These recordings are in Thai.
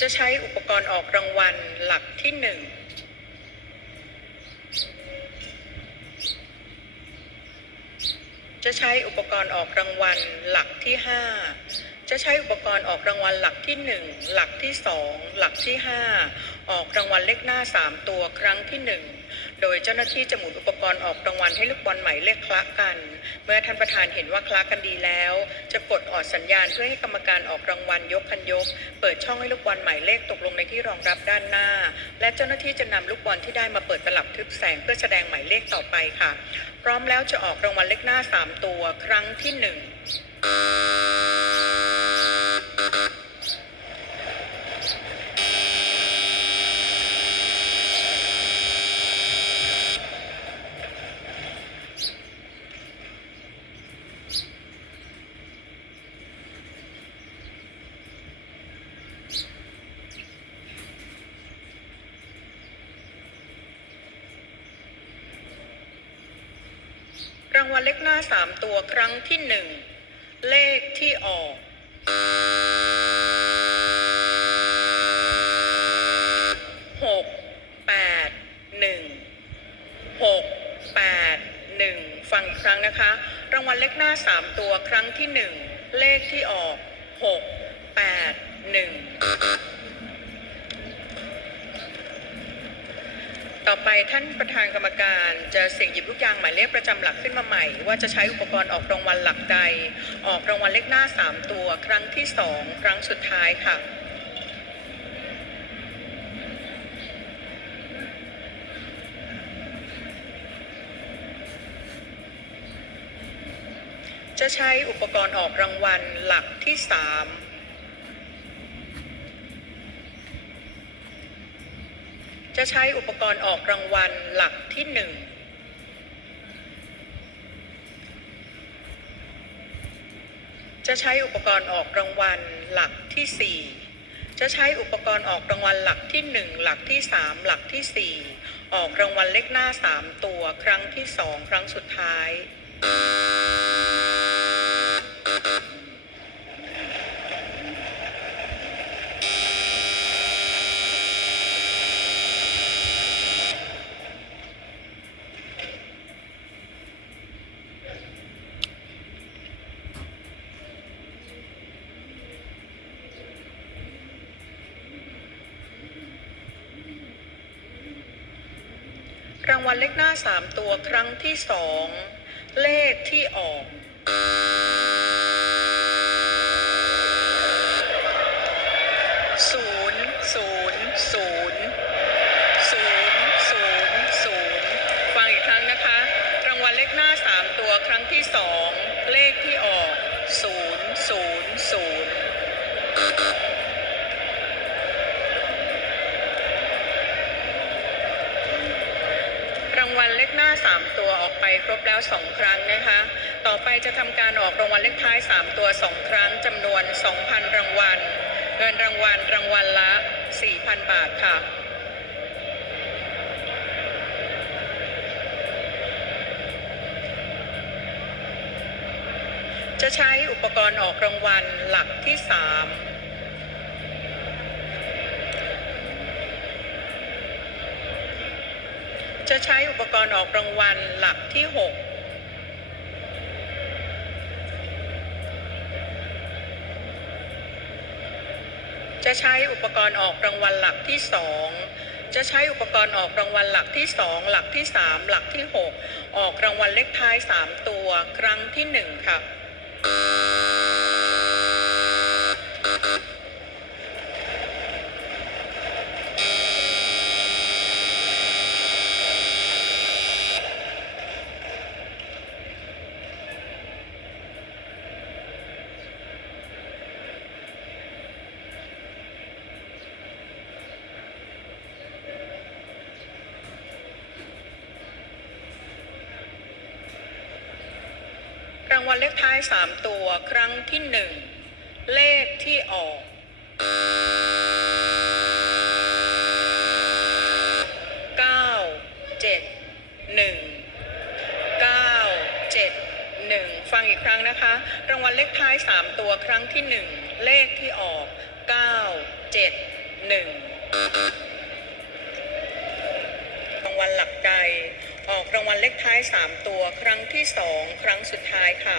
จะใช้อุปกรณ์ออกรางวัลหลักที่หนึ่งจะใช้อุปกรณ์ออกรางวัลหลักที่ห้าจะใช้อุปกรณ์ออกรางวัลหลักที่หนึ่งหลักที่สองหลักที่ห้าออกรางวัลเลขหน้าสามตัวครั้งที่หนึ่ง โดยเจ้าหน้าที่จะหมุนอุปกรณ์ออกรางวัลให้ลูกบอลหมายเลขคละกัน เมื่อท่านประธานเห็นว่าคละกันดีแล้ว จะกดออดสัญญาณเพื่อให้กรรมการออกรางวัลยกคันยก เปิดช่องให้ลูกบอลหมายเลขตกลงในที่รองรับด้านหน้า และเจ้าหน้าที่จะนำลูกบอลที่ได้มาเปิดตลับทึบแสงเพื่อแสดงหมายเลขต่อไปค่ะ พร้อมแล้วจะออกรางวัลเลขหน้า 3 ตัวครั้งที่ 1 รางวัลเลขหน้า3ตัวครั้งที่หนึ่งเลขที่ออก หกแปดหนึ่งหกแปดหนึ่งฟังอีกครั้งนะคะ รางวัลเลขหน้า3ตัวครั้งที่หนึ่งเลขที่ออกหกแปดหนึ่ง ต่อไปท่านประธานกรรมการจะเสี่ยงหยิบลูกยางหมายเลขประจำหลักขึ้นมาใหม่ ว่าจะใช้อุปกรณ์ออกรางวัลหลักใด ออกรางวัลเลขหน้า 3 ตัว ครั้งที่ 2 ครั้งสุดท้ายค่ะจะใช้อุปกรณ์ออกรางวัลหลักที่ 3 จะใช้อุปกรณ์ออกรางวัลหลักที่1จะใช้อุปกรณ์ออกรางวัลหลักที่ 4 จะใช้อุปกรณ์ออกรางวัลหลักที่ 1 หลักที่ 3 หลักที่ 4 ออกรางวัลเลขหน้า 3 ตัว ครั้งที่ 2 ครั้งสุดท้ายางวัลเลขหน้า 3 ตัวครั้งที่ 2 เลขที่ออก ศูนย์ศูนย์ศูนย์ศูนย์ศูนย์ศูนย์ฟังอีกครั้งนะคะ รางวัลเลขหน้า 3 ตัวครั้งที่ 2 เลขที่ออกศูนย์ศูนย์ศูนย์ รางวัลเลข หน้า 3 ตัวออกไปครบแล้ว 2 ครั้งนะคะ ต่อไปจะทำการออกรางวัลเลขท้าย 3 ตัว 2 ครั้งจำนวน 2,000 รางวัล เงินรางวัลรางวัลละ 4,000 บาทค่ะจะใช้อุปกรณ์ออกรางวัลหลักที่ 3 จะใช้อุปกรณ์ออกรางวัลหลักที่ 6จะใช้อุปกรณ์ออกรางวัลหลักที่ 2 จะใช้อุปกรณ์ออกรางวัลหลักที่ 2 หลักที่ 3 หลักที่ 6 ออกรางวัลเลขท้าย 3 ตัว ครั้งที่ 1 ค่ะางวัลเลขท้ายสามตัวครั้งที่หนึ่งเลขที่ออก เก้าเจ็ฟังอีกครั้งนะคะ รางวัลเลขท้ายสามตัวครั้งที่หนึ่งเลขที่ออก9 7 1รางวัลหลักใจ ออกรางวัลเลขท้าย 3 ตัว ครั้งที่ 2 ครั้งสุดท้ายค่ะ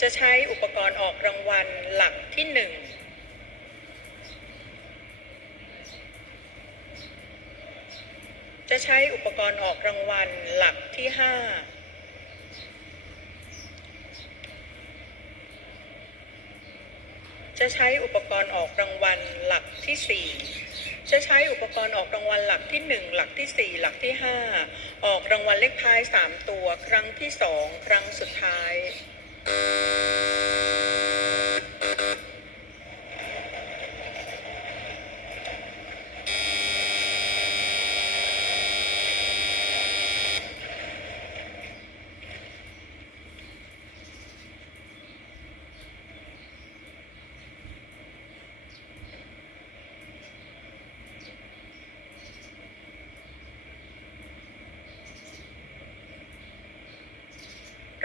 จะใช้อุปกรณ์ออกรางวัลหลักที่ 1 จะใช้อุปกรณ์ออกรางวัลหลักที่ห้าจะใช้อุปกรณ์ออกรางวัลหลักที่สี่จะใช้อุปกรณ์ออกรางวัลหลักที่หนึ่งหลักที่สี่หลักที่ห้าออกรางวัลเลขท้ายสามตัว ครั้งที่สองครั้งสุดท้าย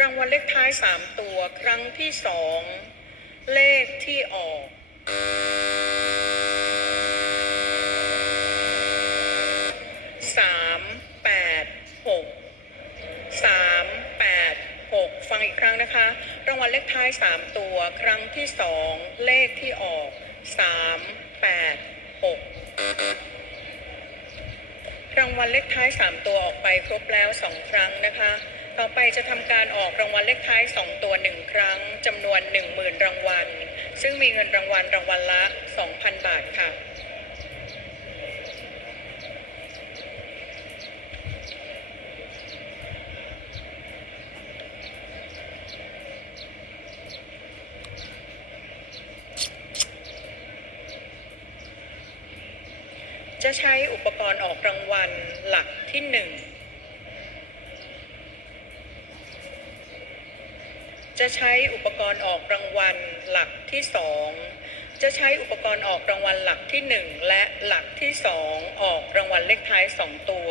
รางวัลเลขท้ายสามตัวครั้งที่สองเลขที่ออกสามแปดหกสามแปดหกฟังอีกครั้งนะคะ รางวัลเลขท้ายสามตัวครั้งที่สองเลขที่ออกสามแปดหกรางวัลเลขท้าย3ตัวออกไปครบแล้ว2ครั้งนะคะ ต่อไปจะทำการออกรางวัลเลขท้าย 2 ตัว 1 ครั้งจำนวน 10,000 รางวัล ซึ่งมีเงินรางวัลรางวัลละ 2,000 บาทค่ะจะใช้อุปกรณ์ออกรางวัลหลักที่ 1 จะใช้อุปกรณ์ออกรางวัลหลักที่สองจะใช้อุปกรณ์ออกรางวัลหลักที่หนึ่งและหลักที่สองออกรางวัลเลขท้ายสองตัว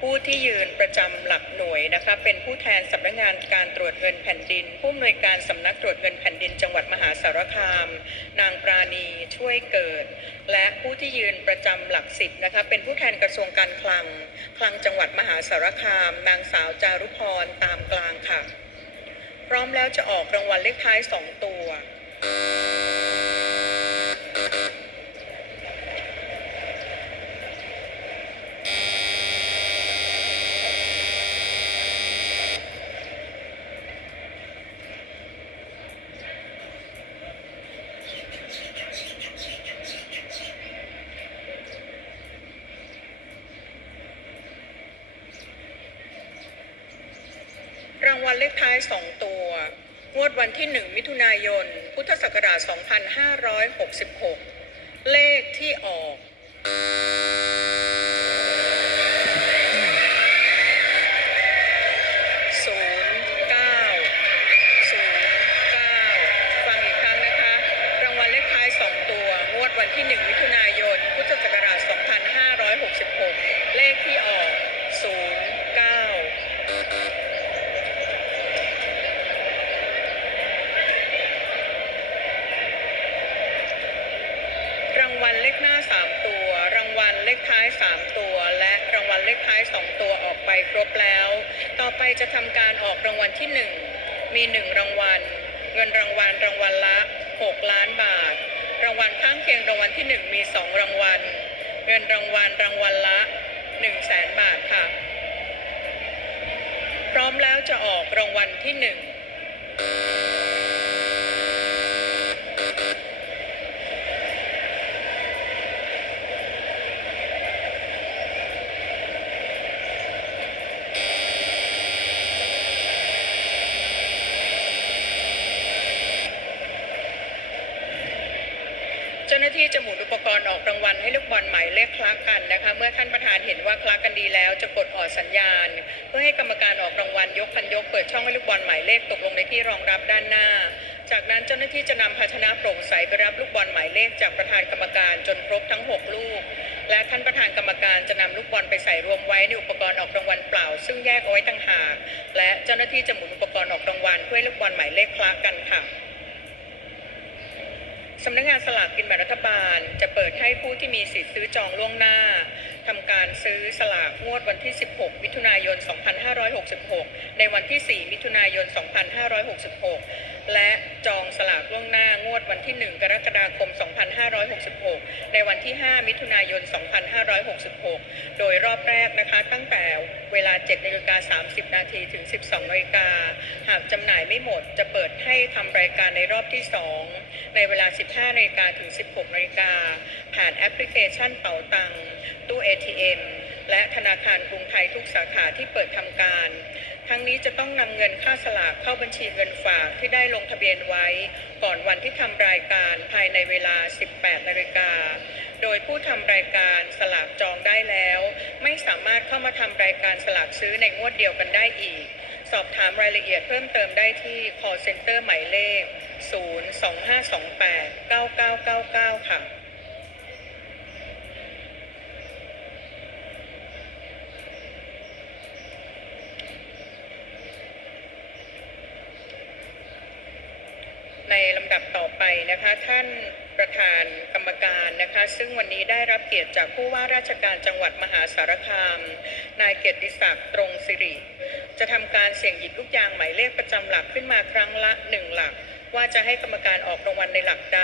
ผู้ที่ยืนประจำหลักหน่วยนะคะเป็นผู้แทนสำนักงานการตรวจเงินแผ่นดิน ผู้อำนวยการสำนักตรวจเงินแผ่นดิน จังหวัดมหาสารคาม นางปราณีช่วยเกิด และผู้ที่ยืนประจำหลักสิบนะคะเป็นผู้แทนกระทรวงการคลัง คลังจังหวัดมหาสารคาม นางสาวจารุพรตามกลางค่ะ พร้อมแล้วจะออกรางวัลเลขท้ายสองตัว รางวัลเลขท้าย 2 ตัว งวดวันที่ 1 มิถุนายน พุทธศักราช 2566 เลขที่ออก วัลที่ 1 มี 1 รางวัล เงินรางวัลรางวัลละ 6 ล้านบาท รางวัลข้างเคียงรางวัลที่ 1 มี 2 รางวัล เงินรางวัลรางวัลละ 1 0 0 0 0แสนบาทค่ะ พร้อมแล้วจะออกรางวัลที่ 1 เจ้าหน้าที่จะหมุนอุปกรณ์ออกรางวัลให้ลูกบอลหมายเลขคละกันนะคะ เมื่อท่านประธานเห็นว่าคละกันดีแล้ว จะกดออดสัญญาณ เพื่อให้กรรมการออกรางวัลยกคันยกเปิดช่องให้ลูกบอลหมายเลขตกลงในที่รองรับด้านหน้า จากนั้นเจ้าหน้าที่จะนำภาชนะโปร่งใสไปรับลูกบอลหมายเลขจากประธานกรรมการจนครบทั้ง 6 ลูก และท่านประธานกรรมการจะนำลูกบอลไปใส่รวมไว้ในอุปกรณ์ออกรางวัลเปล่า ซึ่งแยกเอาไว้ต่างหาก และเจ้าหน้าที่จะหมุนอุปกรณ์ออกรางวัลเพื่อลูกบอลหมายเลขคละกันค่ะ สำนักงานสลากกินแบ่งรัฐบาล จะเปิดให้ผู้ที่มีสิทธิ์ซื้อจองล่วงหน้าทำการซื้อสลากงวดวันที่ 16 มิถุนายน 2566 ในวันที่ 4 มิถุนายน 2566 และ ล่วงหน้างวดวันที่ 1 กรกฎาคม 2566 ในวันที่ 5 มิถุนายน 2566 โดยรอบแรกนะคะ ตั้งแต่เวลา7นาฬิกา30 นาทีถึง 12นาฬิกา หากจำหน่ายไม่หมดจะเปิดให้ทำรายการในรอบที่ 2 ในเวลา 15นาฬิกาถึง 16นาฬิกา ผ่านแอปพลิเคชันเป๋าตัง ตู้ ATM และธนาคารกรุงไทยทุกสาขาที่เปิดทำการ ทั้งนี้จะต้องนำเงินค่าสลากเข้าบัญชีเงินฝากที่ได้ลงทะเบียนไว้ ก่อนวันที่ทำรายการภายในเวลา 18 นาฬิกา โดยผู้ทำรายการสลากจองได้แล้ว ไม่สามารถเข้ามาทำรายการสลากซื้อในงวดเดียวกันได้อีก สอบถามรายละเอียดเพิ่มเติมได้ที่ call center หมายเลข 02528 9999 ค่ะ ในลำดับต่อไปนะคะท่านประธานกรรมการนะคะ ซึ่งวันนี้ได้รับเกียรติจากผู้ว่าราชการจังหวัดมหาสารคาม นายเกียรติศักดิ์ตรงสิริ จะทำการเสี่ยงหยิบลูกยางหมายเลขประจำหลักขึ้นมาครั้งละหนึ่งหลัก ว่าจะให้กรรมการออกรางวัลในหลักใด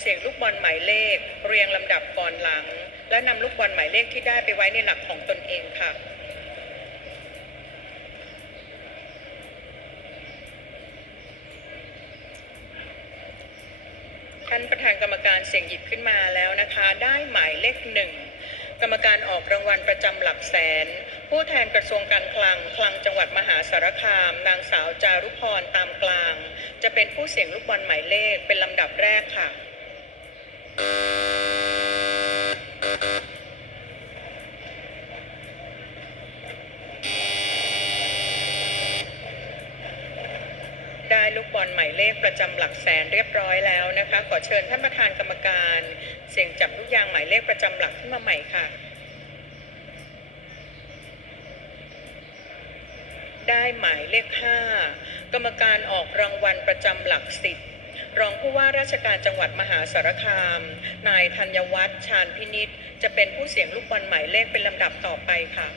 เสี่ยงลูกบอลหมายเลข เรียงลำดับก่อนหลัง และนำลูกบอลหมายเลขที่ได้ไปไว้ในหลักของตนเองค่ะ ท่านประธานกรรมการเสี่ยงหยิบขึ้นมาแล้วนะคะ ได้หมายเลขหนึ่งกรรมการออกรางวัลประจำหลักแสน ผู้แทนกระทรวงการคลังคลังจังหวัดมหาสารคาม นางสาวจารุพรตามกลาง จะเป็นผู้เสี่ยงลูกบอลหมายเลขเป็นลำดับแรกค่ะ ได้ลูกบอลหมาย เลขประจำหลักแสนเรียบร้อยแล้วนะคะ ขอเชิญท่านประธานกรรมการ เสี่ยงจับลูกยางหมายเลขประจำหลักขึ้นมาใหม่ค่ะ ได้หมายเลข 5 กรรมการออกรางวัลประจำหลักสิบรองผู้ว่าราชการจังหวัดมหาสารคาม นายธัญวัฒน์ชาญพินิษจะเป็นผู้เสี่ยงลูกบอลหมายเลขเป็นลำดับต่อไปค่ะ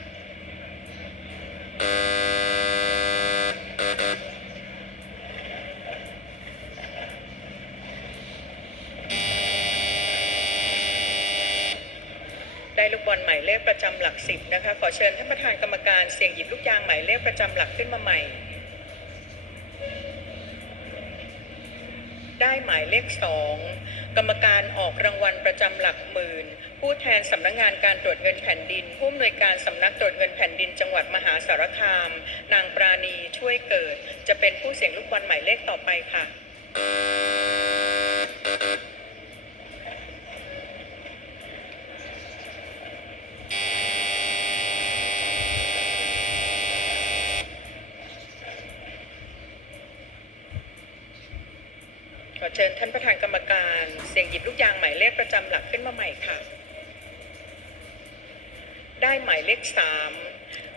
ได้ลูกบอลหมายเลขประจำหลักสิบนะคะ ขอเชิญท่านประธานกรรมการเสี่ยงหยิบลูกยางหมายเลขประจำหลักขึ้นมาใหม่ ได้หมายเลขสองกรรมการออกรางวัลประจำหลักหมื่น ผู้แทนสำนักงานการตรวจเงินแผ่นดิน ผู้อำนวยการสำนักตรวจเงินแผ่นดิน จังหวัดมหาสารคาม นางปราณีช่วยเกิด จะเป็นผู้เสี่ยงลูกบอลหมายเลขต่อไปค่ะ ชิญท่านประธานกรรมการ เสียงหยิบลูกยางหมายเลขประจำหลักขึ้นมาใหม่ค่ะ ได้หมายเลขสาม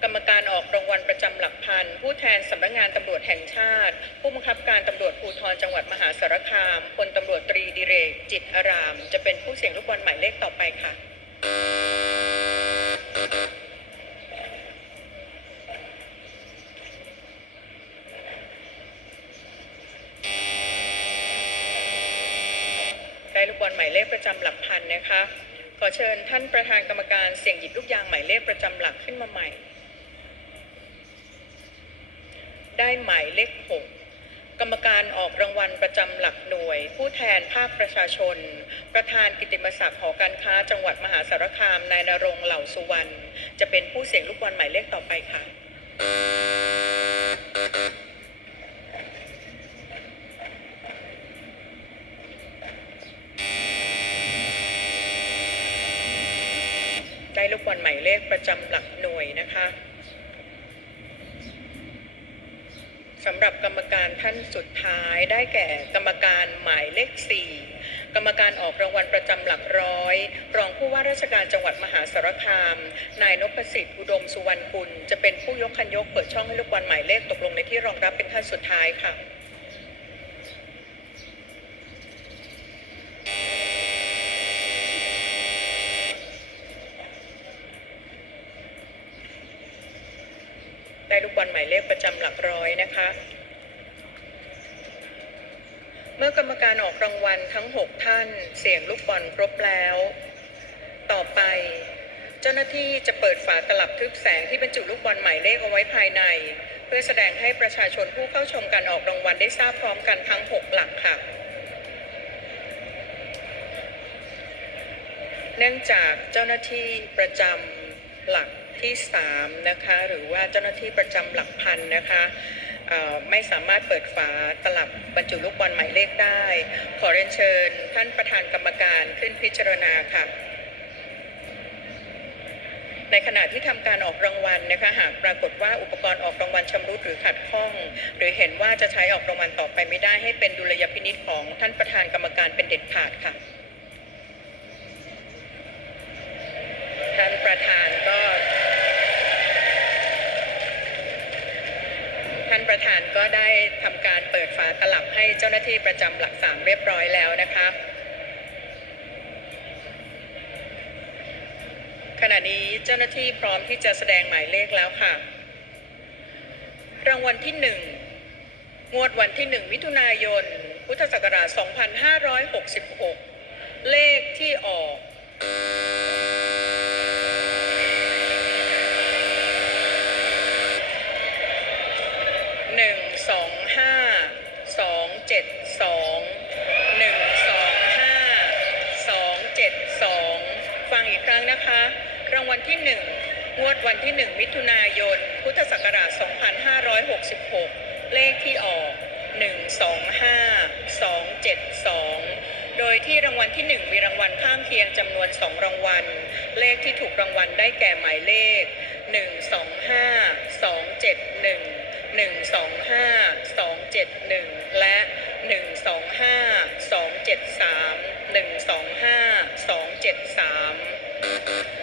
กรรมการออกรางวัลประจำหลักพัน ผู้แทนสำนักงานตำรวจแห่งชาติ ผู้บังคับการตำรวจภูธรจังหวัดมหาสารคามพลตำรวจตรีดิเรก จิตอาราม จะเป็นผู้เสี่ยงลูกบอลหมายเลขต่อไปค่ะ ได้ลูกบอลหมายเลขประจำหลักพันนะคะ ขอเชิญท่านประธานกรรมการเสี่ยงหยิบลูกยางหมายเลขประจำหลักขึ้นมาใหม่ ได้หมายเลขหกกรรมการออกรางวัลประจำหลักหน่วย ผู้แทนภาคประชาชน ประธานกิตติมศักดิ์หอการค้า จังหวัดมหาสารคามนายนรงเหล่าสุวรรณจะเป็นผู้เสี่ยงลูกบอลหมายเลขต่อไปค่ะ ได้ลูกบอลหมายเลขประจำหลักหน่วยนะคะสำหรับกรรมการท่านสุดท้ายได้แก่กรรมการหมายเลข 4 กรรมการออกรางวัลประจำหลักร้อย รองผู้ว่าราชการจังหวัดมหาสารคาม นายนพสิทธิ์อุดมสุวรรณกุลจะเป็นผู้ยกคันยกเปิดช่องให้ลูกบอลหมายเลขตกลงในที่รองรับเป็นท่านสุดท้ายค่ะ ได้ลูกบอลหมายเลขประ จำหลักร้อยนะคะ เมื่อกรรมการออกรางวัลทั้ง 6 ท่านเสี่ยงลูกบอลครบแล้ว ต่อไป เจ้าหน้าที่จะเปิดฝาตลับทึบแสงที่บรรจุลูกบอลหมายเลขเอาไว้ภายใน เพื่อแสดงให้ประชาชนผู้เข้าชมการออกรางวัลได้ทราบพร้อมกันทั้ง 6 หลักค่ะเนื่องจากเจ้าหน้าที่ประจำหลัก ที่ 3 นะคะ หรือว่าเจ้าหน้าที่ประจำหลักพันนะคะไม่สามารถเปิดฝาตลับบรรจุลูกบอลหมายเลขได้ ขอเรียนเชิญท่านประธานกรรมการขึ้นพิจารณาค่ะ ในขณะที่ทำการออกรางวัลนะคะหากปรากฏว่าอุปกรณ์ออกรางวัลชำรุดหรือขัดข้อง หรือเห็นว่าจะใช้ออกรางวัลต่อไปไม่ได้ให้เป็นดุลยพินิจของท่านประธานกรรมการเป็นเด็ดขาดค่ะ ท่านประธานก็ ท่านประธานก็ได้ทำการเปิดฝาตลับให้เจ้าหน้าที่ประจำหลักสามเรียบร้อยแล้วนะคะ ขณะนี้เจ้าหน้าที่พร้อมที่จะแสดงหมายเลขแล้วค่ะ รางวัลที่หนึ่งงวดวันที่หนึ่งมิถุนายน พุทธศักราช 2566 เลขที่ออก นะคะ รางวัลที่หนึ่งงวดวันที่หนึ่งมิถุนายน พุทธศักราช 2566 เลขที่ออก 125 272 โดยที่รางวัลที่ 1 มีรางวัลข้างเคียงจำนวน 2 รางวัล เลขที่ถูกรางวัลได้แก่หมายเลข 125 271 125 271 และ 125 273 125 273 Thank you.